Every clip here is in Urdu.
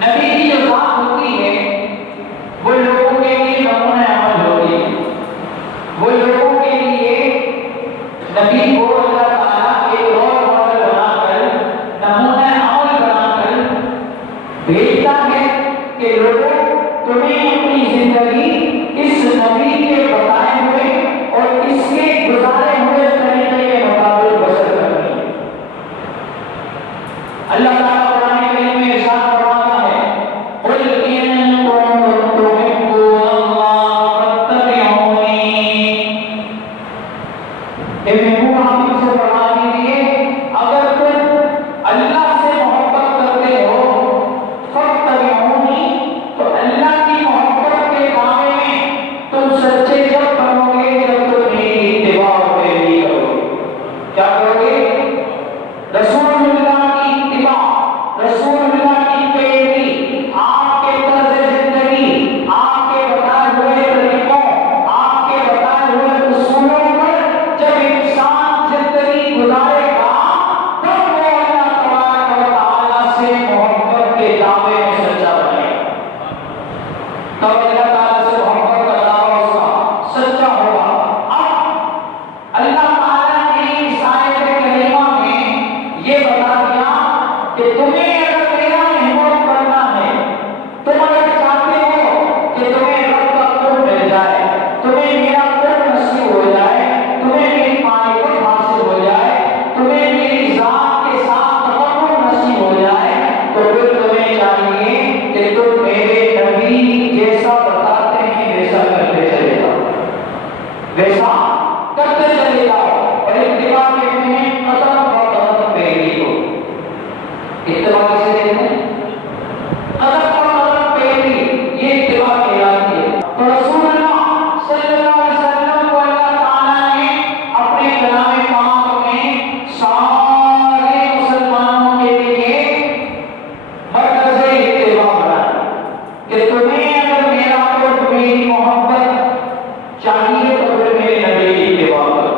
نبی کی جو ذات ہوتی ہے وہ لوگوں کے لیے نمونہ عمل ہوتی ہے. وہ لوگوں کے لیے نبی کو اللہ تعالیٰ ایک رول ماڈل بنا کر نمونہ عمل بنا کر بھیجتا ہے کہ لوگوں تمہیں اپنی زندگی اس نبی کے بتائے ہوئے اور اس کے گزارے ہوئے طریقے کے مطابق بسر کرنی ہے. اللہ تعالیٰ قرآن کریم میں ارشاد فرماتا ہے قل ان کنتم تحبون اللہ فاتبعونی. اے محبوب آپ ان سے فرما دیجیے اگر تم اللہ سے محبت کرتے ہو فاتبعونی تو اللہ کی محبت کے دعوے میں تم سچے جب بنو گے جب تم میری اتباع اور پیروی کرو گے. کیا کرو گے؟ رسول اللہ کی اتباع، رسول اللہ کی پیروی، آپ کے طرز زندگی، آپ کے بتائے ہوئے طریقوں، آپ کے بتائے ہوئے اصولوں پر جب انسان زندگی گزارے گا تب وہ اللہ تبارک و تعالیٰ سے محبت کے دعوے میں سچا بنے گا. تب اللہ تعالیٰ سے محبت کا دعویٰ اس کا سچا ہوگا. اب اللہ تعالیٰ نے اس آیت کریمہ میں یہ بتا دیا کہ تمہیں اگر میرا محبت کرنا ہے، تم اگر چاہتے ہو کہ تمہیں رب کا قرب مل جائے، تمہیں میرا قرب نصیب ہو جائے، تمہیں میری معرفت حاصل ہو جائے، تمہیں میری ذات کے ساتھ تقرب نصیب ہو جائے، تو پھر تمہیں چاہیے کہ تم میرے نبی جیسا بتاتے ہیں ویسا کرتے چلے جاؤ، ویسا کرتے چلے جاؤ. اور اتباع کہتے ہیں قدم بقدم پیروی کو. اتباع کسے کہتے ہیں؟ قدم بقدم پیروی، یہ اتباع کہلاتی ہے. تو رسول اللہ صلی اللہ علیہ وسلم کو اللہ تعالیٰ نے اپنے کلام پاک میں سارے مسلمانوں کے لیے مرکز اتباع بنایا کہ تمہیں اگر میرا قرب میری محبت چاہیے تو پھر میرے نبی کی اتباع کرو.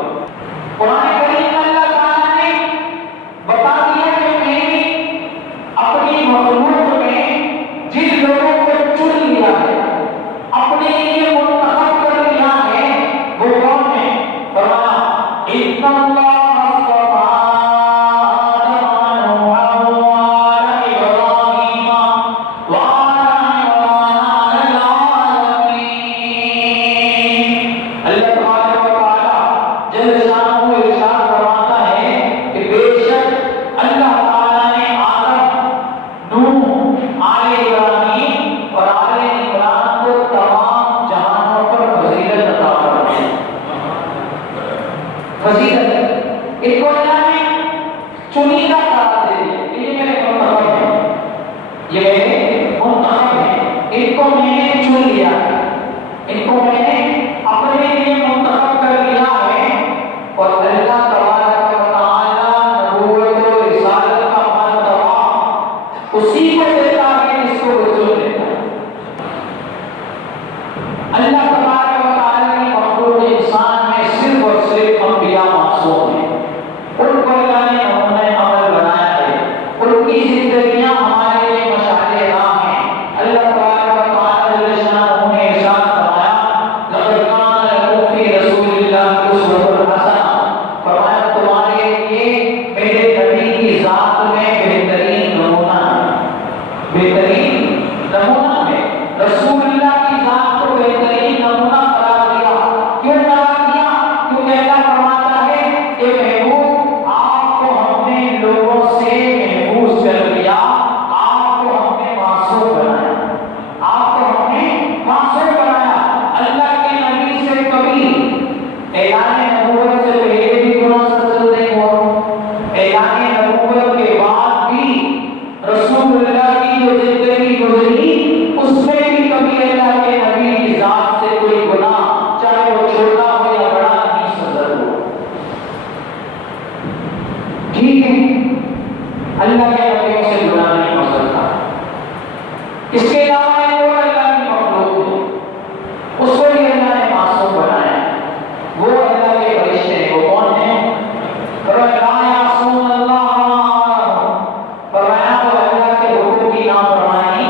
قرآن کریم میں اللہ تعالیٰ نے بتا دیا کہ میں نے اپنی مخلوق میں جن لوگوں کو چن لیا ہے، اپنے لیے منتخب کر لیا ہے، وہ کون ہے؟ فرمایا ان اللہ اصطفیٰ آدم وآل ابراہیم وآل عمران العالمین. اللہ تبارک و تعالیٰ جل شانہ ارشاد فرماتا ہے کہ بے شک اللہ تعالیٰ نے آدم، نوح، آل ابراہیم اور آل عمران کو تمام جہانوں پر فضیلت عطا فرمائی. فضیلت ان کو اللہ نے چنیدہ قرار دے دیا کہ یہ میرے منتخب ہیں، یہ میرے منتخب ہیں، ان کو میں نے چن لیا ہے، ان کو میں نے اپنے لیے منتخب کر لیا ہے. اور اللہ تبارک و تعالیٰ نبوت و رسالت کا مرتبہ اسی کو دیتا ہے جس کو وہ چن لیتا ہے. اللہ تبارک و تعالیٰ کی مخلوق انسان میں صرف اور صرف انبیاء معصوم ہیں. ان کو اللہ نے نمونہ عمل بنایا ہے، ان کی زندگیاں ہمارے لیے مشعل راہ ہیں. اللہ تبارک و تعالیٰ جل شانہ نے ارشاد فرمایا لقد کان لکم فی رسول اللہ اسوۃ حسنہ. فرمایا تمہارے لیے میرے نبی کی ذات میں بہترین نمونہ ہے، بہترین نمونہ ہے. رسول اللہ کی ذات کو بہترین نمونہ قرار دیا. کیوں قرار دیا؟ کیونکہ اللہ فرماتا ہے کہ محبوب آپ کو ہم نے لوگوں سے محفوظ کر لیا، آپ کو ہم نے معصوم بنایا، آپ کو ہم نے معصوم بنایا. اللہ کے نبی سے کبھی اعلان نبوت سے پہلے بھی گناہ سرزد نہیں ہوا، اعلان نبوت کے بعد بھی رسول اللہ کی جو زندگی گزری اس میں بھی کبھی اللہ کے نبی کی ذات سے کوئی گناہ چاہے وہ چھوٹا ہو یا بڑا نہیں سرزد ہو. ٹھیک ہے، اللہ کے نبیوں سے گناہ نہیں ہو سکتا. اس کے علاوہ ایک اور اللہ کی مخلوق ہے، اس کو بھی اللہ نے معصوم بنایا. وہ اللہ کے فرشتے ہیں. وہ کون ہیں؟ فرمایا لا یعصون اللہ ما امرهم. فرمایا وہ اللہ کے حکم کی نافرمانی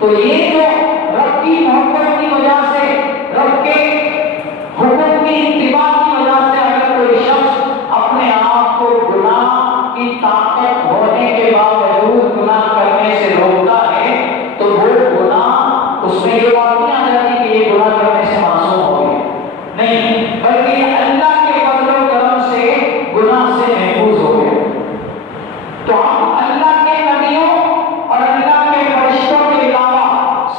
تو یہ جو رب کی محبت کی وجہ سے، رب کے حکم کی اتباع کی وجہ سے اگر کوئی شخص اپنے آپ کو گناہ کی طاقت ہونے کے باوجود گناہ کرنے سے روکتا ہے تو وہ گناہ، اس میں یہ بات نہیں آ جاتی کہ یہ گناہ کرنے سے معصوم ہو گئے، نہیں، بلکہ اللہ کے فضل و کرم سے گناہ سے محفوظ ہو گئے۔ تو ہم اللہ کے نبیوں اور اللہ کے فرشتوں کے علاوہ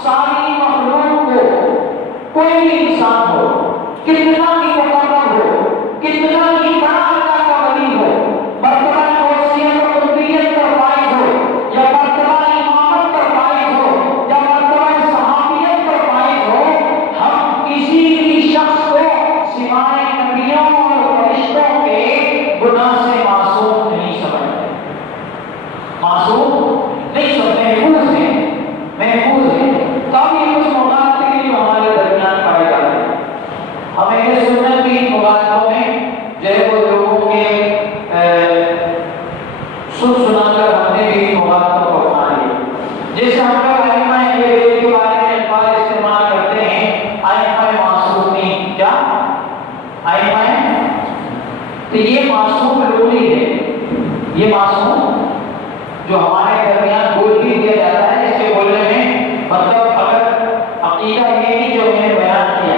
ساری مخلوق کو، کوئی بھی انسان ہو، کتنا بھی مقرب ہو، کتنا بھی بڑا اللہ کا ولی ہو، مرتبہ غوثیت اور قطبیت پر فائز ہو، یا مرتبہ امامت پر فائز ہو، یا مرتبہ صحابیت پر فائز ہو، ہم کسی بھی شخص کو سوائے نبیوں اور فرشتوں کے گناہ سے معصوم نہیں سمجھتے، معصوم نہیں سمجھتے، محفوظ ہیں، محفوظ ہیں۔ تو اب یہ کچھ مغالطے کے جو ہمارے درمیان پائے جاتے ہیں، ہمیں یہ سنت بھی مغالطوں میں جو ہے وہ لوگوں کے سن سنا کر ہم نے بھی مغالطوں کو اپنا لیا۔ جیسے ہم لوگ ائمہ اہل بیت کے بارے میں الفاظ استعمال کرتے ہیں، ائمہ معصومین، کیا ائمہ ہیں؟ تو یہ معصوم ضروری ہے، یہ معصوم جو ہمارے درمیان بول بھی دیا جاتا ہے، اس کے بولنے میں مطلب اگر عقیدہ یہ ہی جو میں نے بیان کیا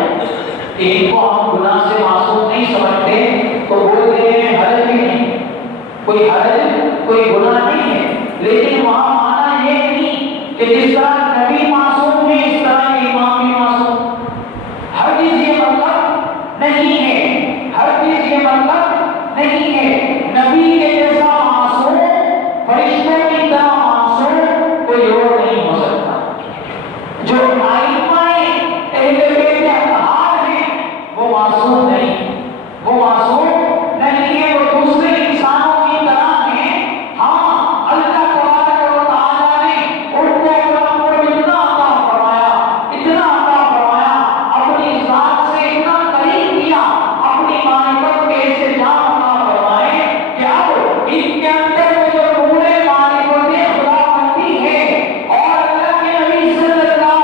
کہ ان کو ہم گناہ سے معصوم نہیں سمجھتے تو بول دینے میں حرج بھی نہیں، کوئی حرج، کوئی گناہ نہیں ہے، لیکن وہاں معنی یہ نہیں کہ جس طرح نبی معصوم ہے اس طرح امام بھی معصوم، ہر چیز یہ مطلب نہیں ہے، ہر چیز یہ مطلب نہیں ہے۔ نبی کے جیسا معصوم، فرشتوں کی طرح معصوم کوئی اور نہیں ہو سکتا۔ جو ائمہ اہل بیت اطہار ہیں وہ معصوم نہیں، وہ معصوم نہیں ہے، وہ دوسرے انسانوں کی طرح ہیں۔ ہاں، اللہ تبارک و تعالیٰ نے ان کو اپنا پر اتنا عطا فرمایا، اتنا عطا فرمایا، اپنی ذات سے اتنا قریب کیا، اپنی معرفت کے ایسے جام عطا فرمائے کہ اب ان کے اندر وہ جو نور معرفت خداوندی ہے اور اللہ کے نبی صلی اللہ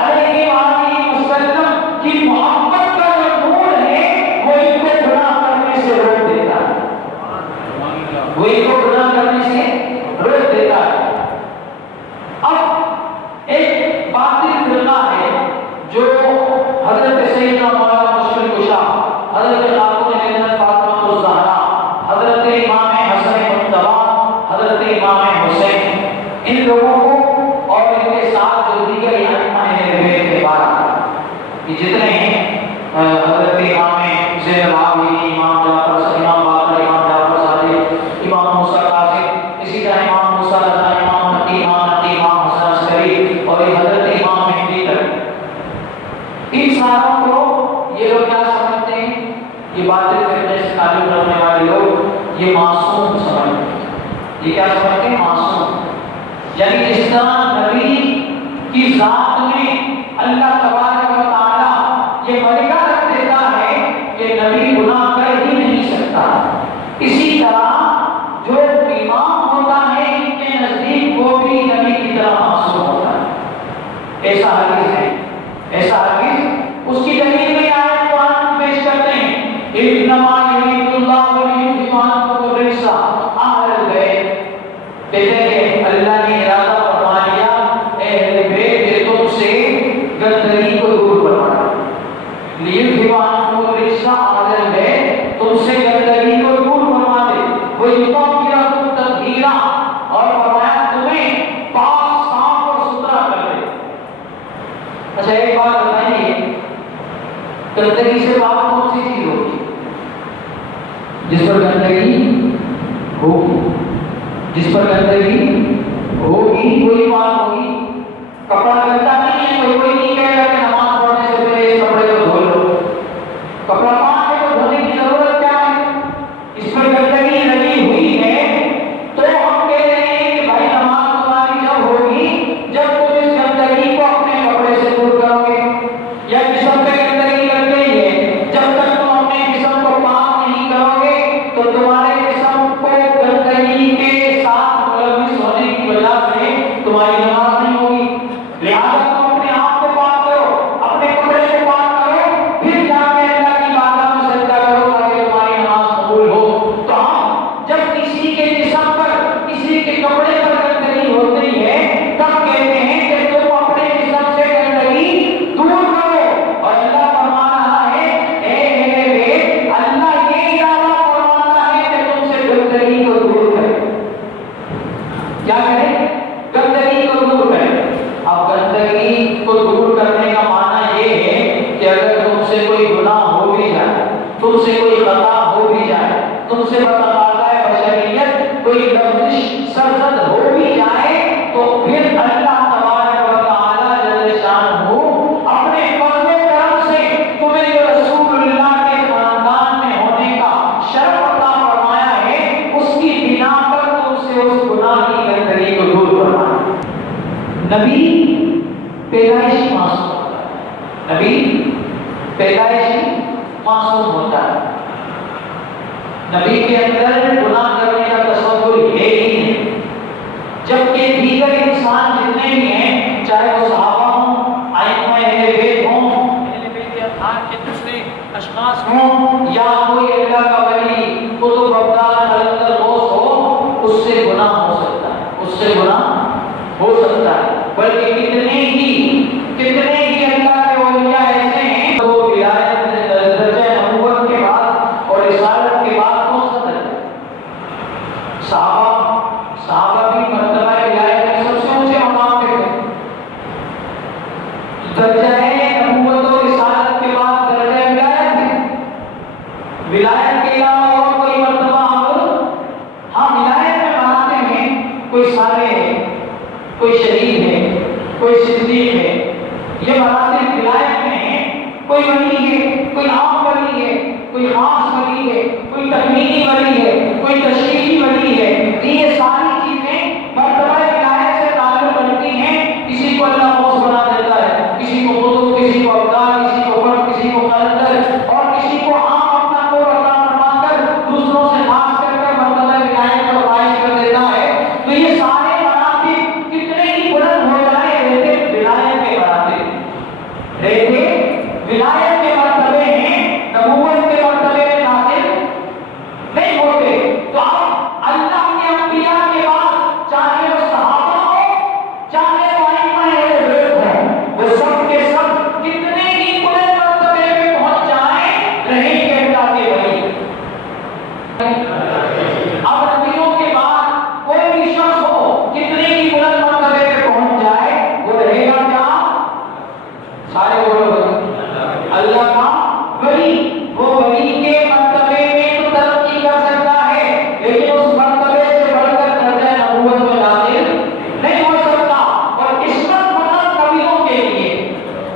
علیہ وآلہ وسلم کی محبت کا جو نور ہے وہ ان کو گناہ کرنے سے روک دیتا ہے، وہ ان کو گناہ کرنے سے روک دیتا ہے۔ اب ایک باطل فرقہ ہے جو حضرت سیدنا مولانا مشکل کشا، حضرت خاتون جنت فاطمہ الزہرا، حضرت امام حسن مجتبی، حضرت امام حسین، ان لوگوں کو اور ان کے ساتھ جو دیگر ائمہ اہل بیت کے بارے یہ جتنے ہیں، حضرت امام زین العابدین، امام جعفر، امام باقر، امام جعفر صادق، امام موسیٰ کاظم، اسی طرح امام موسیٰ رضا، امام نقی، امام حسن عسکری اور حضرت امام مہدی تک، ان ساروں کو یہ لوگ کیا سمجھتے ہیں؟ یہ باطل فرقے سے تعلق رکھنے والے لوگ یہ معصوم سمجھتے ہیں، یہ کیا سمجھتے ہیں؟ معصوم، یعنی جس طرح نبی کی ذات میں اللہ تبارک و تعالی یہ ملکہ رکھ دیتا ہے کہ نبی گناہ کر ہی نہیں سکتا، اسی طرح جو امام ہوتا ہے ان کے نزدیک وہ بھی نبی کی طرح معصوم ہوتا ہے۔ ایسا حدیث ہے، ایسا حدیث، اس کی دلیل میں آیت قرآن پیش کرتے ہیں، انما یرید اللہ لیذہب عنکم الرجس اہل البیت، کہتے ہیں کہ اللہ نے ارادہ فرما لیا اہل بیت کہ تم سے گندگی کو دور کروانا، لیذہب عنکم الرجس اہل البیت، تم سے گندگی کو دور فرما دے، ویطہرکم تطہیرا، اور فرمایا تمہیں پاک صاف اور ستھرا کر دے۔ اچھا ایک بات بتائیے، گندگی سے پاک کون سی چیز ہوگی؟ جس پر گندگی ہوگی، جس پر گندگی ہوگی کوئی بات ہوگی، کپڑا گندا نہیں ہے، کوئی نہیں کہے گا کہ نماز پڑھنے سے پہلے اس کپڑے کو دھو لو، کپڑا پاک ہے تو دھونے کی ضرورت کیا ہے؟ اس پر گندگی لگی ہوئی ہے تو ہم کہہ رہے ہیں کہ بھائی نماز تمہاری جب ہوگی جب تم اس گندگی کو اپنے کپڑے سے دور کرو گے، یا جسم پہ گندگی لگ گئی ہے، جب تک تم اپنے جسم کو پاک نہیں کرو گے تو تمہارے جسم کو گندگی کے ساتھ ملوث ہونے کی وجہ سے تمہاری نماز نہیں ہوگی۔ کو دور کریں. اب گندگی کو دور کرنے کا معنی یہ ہے کہ اگر تم سے کوئی گناہ ہو بھی جائے, تم سے کوئی خطا ہو بھی جائے, تم سے بتقاضائے بشریت کوئی لفظ سرزد ہو بھی جائے, تو پھر اللہ تبارک و تعالی جل شانہ اپنے فضل و کرم سے تمہیں جو رسول اللہ کے خاندان میں ہونے کا شرف عطا فرمایا ہے, اس کی بنا پر تم سے اس گناہ کی گندگی کو دور فرمایا. نبی پیدائشی معصوم ہوتا ہے, نبی پیدائشی معصوم ہوتا ہے. نبی کے اندر گناہ کرنے کا تصور ہے ہی نہیں, جبکہ دیگر انسان جتنے بھی ہیں, چاہے وہ صحابہ ہوں, ائمہ اہل بیت ہوں, اہل بیت اطہار کے دوسرے اشخاص ہوں, یا کوئی اللہ کا ولی قطب ابدال قلندر غوث ہو, اس سے گناہ ہو سکتا ہے, اس سے گناہ ہو سکتا ہے. بلکہ کتنے ہی اللہ کے اولیاء ایسے ہیں وہ ولایت درجہ نبوت کے بعد اور رسالت کے بعد کون سا درجہ؟ صحابہ بھی مرتبہ ولایت میں سب سے اونچے مقام پہ تھے. درجہ نبوت اور رسالت کے بعد درجہ ولایت ہے. ولایت کے علاوہ اور کوئی مرتبہ ہاں ولایت میں مناتے ہیں, کوئی صالح ہے, کوئی شہید ہے, کوئی صدیق ہے, یہ مراتب ولایت میں ہیں. کوئی ولی ہے, کوئی عام ولی ہے, کوئی خاص ولی ہے, کوئی تکمیلی ولی ہے, کوئی تشریفی ولی ہے. یہ ساری چیزیں مرتبہ ولایت سے تعلق رکھتی ہیں. کسی کو اللہ غوث بنا دیتا ہے, کسی کو قطب, کسی کو ابدال, کسی کو فرد, کسی کو قلندر, اور کسی کو عام اپنا کو عطا فرما کر دوسروں سے خاص کر کر مرتبہ ولایت کو فائز کر دیتا ہے. تو یہ سارے مراتب کتنے ہی بلند ہو جائے رہتے ولایت کے مراتب رہتے ولایت کے مرتبے ہیں, نبوت کے مرتبے میں داخل نہیں ہوتے. تو اب اللہ کے انبیاء کے بعد چاہے وہ صحابہ ہو, چاہے وہ ائمہ اہل بیت ہوں, وہ سب کے سب کتنے ہی بلند مرتبے پہ پہنچ جائیں, رہیں گے اللہ کے ولی. اب نبیوں کے بعد کوئی بھی شخص ہو, کتنے ہی بلند مرتبے پہ پہنچ جائے, وہ رہے گا کیا؟ سارے بولو اللہ کا ولی. وہ ولی کے مرتبے میں تو ترقی کر سکتا ہے, لیکن اس مرتبے سے بڑھ کر درجہ نبوت میں داخل نہیں ہو سکتا. اور عصمت فقط نبیوں کے لیے,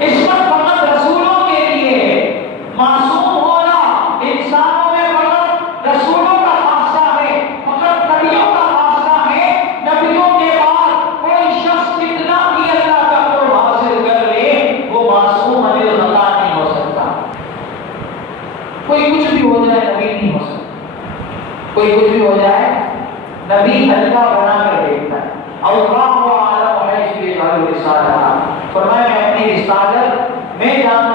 عصمت فقط رسولوں کے لیے ہے. معصوم ہونا انسانوں میں فقط رسولوں کا خاصہ ہے, فقط نبیوں کا خاصہ ہے. نبیوں کے بعد کوئی شخص کتنا بھی اللہ کا قرب حاصل کر لے, وہ معصوم عن الخطا نہیں ہو سکتا. کوئی کچھ بھی ہو جائے نبی نہیں ہو سکتا. کوئی کچھ بھی ہو جائے نبی اللہ بنا کر دیکھتا ہے. اللہ عالم ہے اس لیے فرمایا میں اپنی رسالت میں جانتا